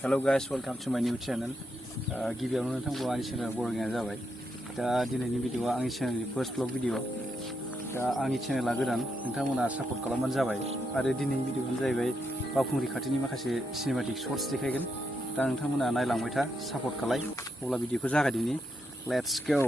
Hello guys, welcome to my new channel. गिबियावनो नोंथांखौ आंनि चेनेल बरायनाय जाबाय। दा दिनैनि भिडिअआ आंनि चेनेलनि फर्स्ट ब्लग भिडिअ। दा आंनि चेनेला गोदान, नोंथांमोना सापर्ट खालामबानो जाबाय। आरो दिनैनि भिडिअआनो जाहैबाय बावखुंग्रि खाथिनि माखासे सिनेमेटिक शर्ट्स देखायगोन। दा नोंथांमोना नायलांबाय था, सापर्ट खालाय। अब्ला भिडिअखौ जागायदिनि। Let's go.